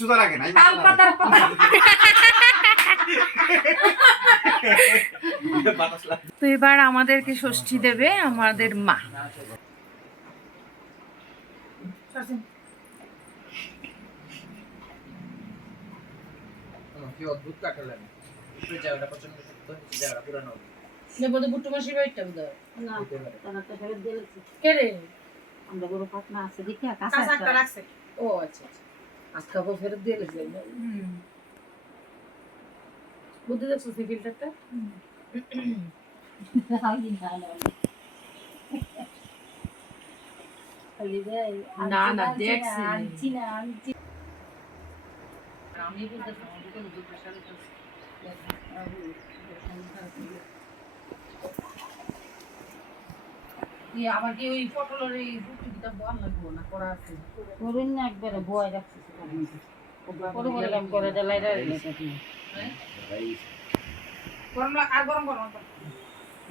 সুদা লাগে না তাল পাতার তো এবার আমাদেরকে ষষ্ঠী দেবে আমাদের মা। কি অদ্ভুত কাটালেন এই জায়গাটা পছন্দ করতে জায়গাটা পুরানো নেবো তো বুট্টু মাসির বাড়িটা বোধহয় না তারা তো ফেরত দিয়েছে কে রে আমরা গরু পাতনা আছে দেখি কাঁচা কাঁচা একটা রাখছে ও আচ্ছা আচ্ছা আজকে আবার ফেরত দিয়ে গেছে বুদ্ধি দেখছো সেই ফিল্টারটা না না দেখছি আনছি না আনছি আমি কিন্তু দুটো প্রেসার আবার কি ওই পটলের এই দুধটা বল লাগবো না করা আছে করুন না একবারে বয় রাখছি করে করে কাম করে দেলাই রে গরম আর গরম গরম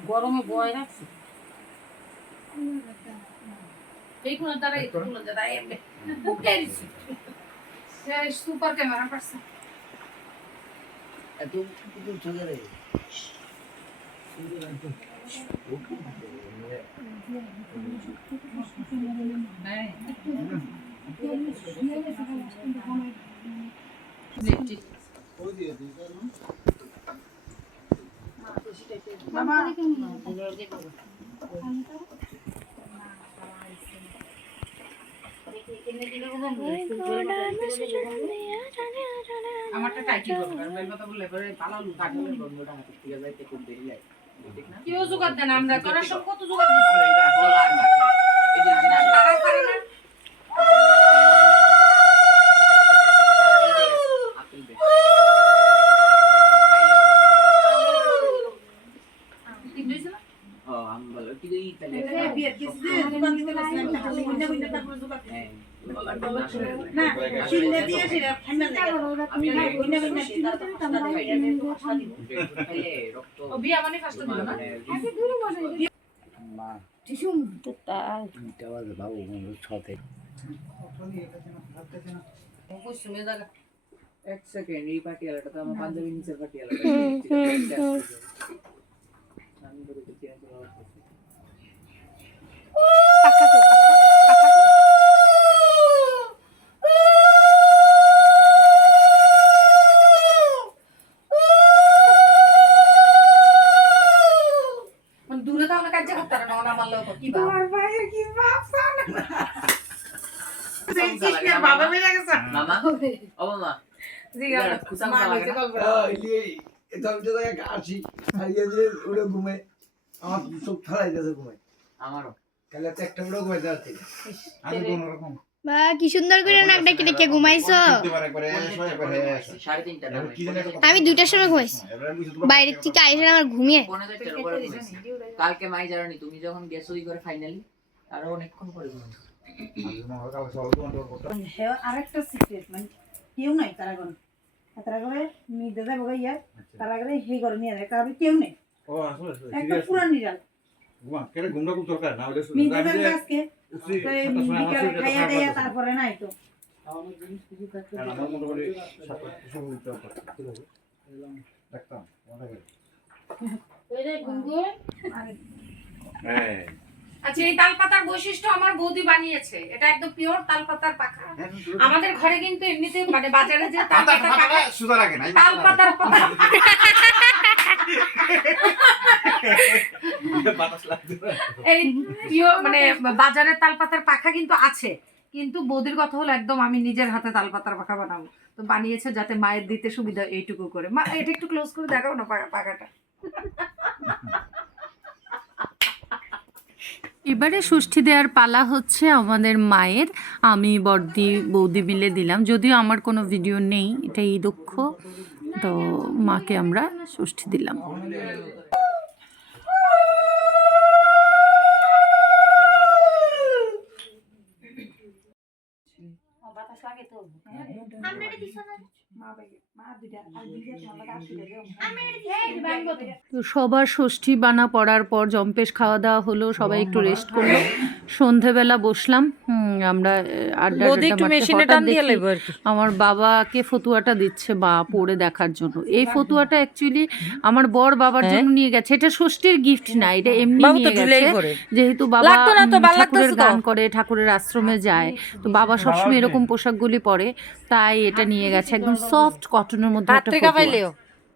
গরমে বয় রাখছি এই কোন দ্বারা এই কোন দ্বারা এমনি বুকে দিছি সে সুপার ক্যামেরা পারছে এত কিছু চলে রে মামা আমারটা টাইটি করব কারণ এই কথা বললে পরে পালালু কাটলে বন্ধুটা হাতে থেকে যাইতে খুব দেরি লাগে ঠিক না কি জোগাড় দেন আমরা তোরা সব কত জোগাড় দিছিস আরে এটা গলা আর মাথা এই যে না তারা পারে না আপেল দে ঠিক দিছ না ও আম বলো কি দেই তাহলে বিয়ের কিছু দোকান দিতে লাগছিলাম তাহলে বিনা বিনা তারপর জোগাড় না চিন্তা দিয়ে সেটা ঠান্ডা লাগে আমি বিনা বিনা চিন্তা খাইলে রক্ত ও বিয়া মানে ফাস্ট দিল না মা টিসুম তো তাই এটা বাজে বাবু মনে ছতে কুসুমে জায়গা এক সেকেন্ড এই পাটিয়ালাটা তো আমার পাঞ্জাবি নিচের পাটিয়ালাটা আমি বলে দিচ্ছি মানে দূরে তাহলে কাজ করতে না না মারলে কি তোমার ভাইয়ের কি বাপ সানা সেই চিকের বাবা বেরিয়ে গেছে মামা ও মামা জি গাল খুসাম মা লাগে নিচে না? কল করে এটা আমি তো জায়গায় আসি হারিয়ে যে উড়ে ঘুমে আমার চোখ ফালাই যাচ্ছে ঘুমে আমারও তাহলে তো একটা উড়ে ঘুমাই যাচ্ছে আমি কোন রকম বা কি সুন্দর করে নাক ডাকি ডেকে ঘুমাইছো সাড়ে তিনটা দাম আমি 2টার সময় ঘুমাইছি বাইরের থেকে আইসা আমার ঘুমিয়ে কালকে মাই জানি তুমি যখন গেছো ওই করে ফাইনালি আরো অনেকক্ষণ পরে ঘুমাইছো হ্যাঁ আরেকটা সিক্রেট মানে কেউ নাই তারাগণ তারাগণে নিতে যাবো ইয়া তারাগণে হে করে নিয়ে যায় তারপরে কেউ নেই ও আসলে একটা পুরা নিরাল ঘুমা কেন ঘুমটা খুব দরকার না হলে নিতে যাবে আজকে বিকালে খাইয়া দেয়া তারপরে নাই তো আমার মোটামুটি 7 উঠতে হবে দেখতাম ওই রে গুঙ্গুর হ্যাঁ আচ্ছা এই তালপাতার বৈশিষ্ট্য আমার বৌদি বানিয়েছে এটা একদম পিওর তালপাতার পাখা আমাদের ঘরে কিন্তু এমনিতে মানে বাজারে যে তালপাতার পাখা সুদা লাগে না তালপাতার পাখা এই পিওর মানে বাজারের তালপাতার পাখা কিন্তু আছে কিন্তু বৌদির কথা হলো একদম আমি নিজের হাতে তালপাতার পাখা বানাবো তো বানিয়েছে যাতে মায়ের দিতে সুবিধা এইটুকু করে মা এটা একটু ক্লোজ করে দেখাও না পাখাটা এবারে ষষ্ঠী দেওয়ার পালা হচ্ছে আমাদের মায়ের আমি বড়দি বৌদি মিলে দিলাম যদিও আমার কোনো ভিডিও নেই এটাই দুঃখ তো মাকে আমরা ষষ্ঠী দিলাম বাতাস লাগে তো তো সবার ষষ্ঠী বানা পড়ার পর জম্পেশ খাওয়া দাওয়া হলো সবাই একটু রেস্ট করলো সন্ধেবেলা বসলাম আমরা আড্ডা বৌদি একটু মারতে মেশিনে হঠাৎ টান দিয়ে দেখি লাইবো আর কি। আমার বাবাকে ফতুয়াটা দিচ্ছে বা পরে দেখার জন্য। এই ফতুয়াটা অ্যাকচুয়ালি আমার বর বাবার হ্যাঁ। জন্য নিয়ে গেছে। এটা ষষ্ঠীর গিফট না, এটা এমনি বাবু তো নিয়ে ঢুলেই গেছে। করে। যেহেতু বাবা লাগতো না তো, ভাল ঠাকুরের লাগতেছে তো। গান করে, ঠাকুরের আশ্রমে যায়, তো বাবা সবসময় এরকম পোশাকগুলি পরে, তাই এটা নিয়ে গেছে। একদম সফট কটনের মধ্যে হাত একটা থেকে ফতুয়া। পাইলেও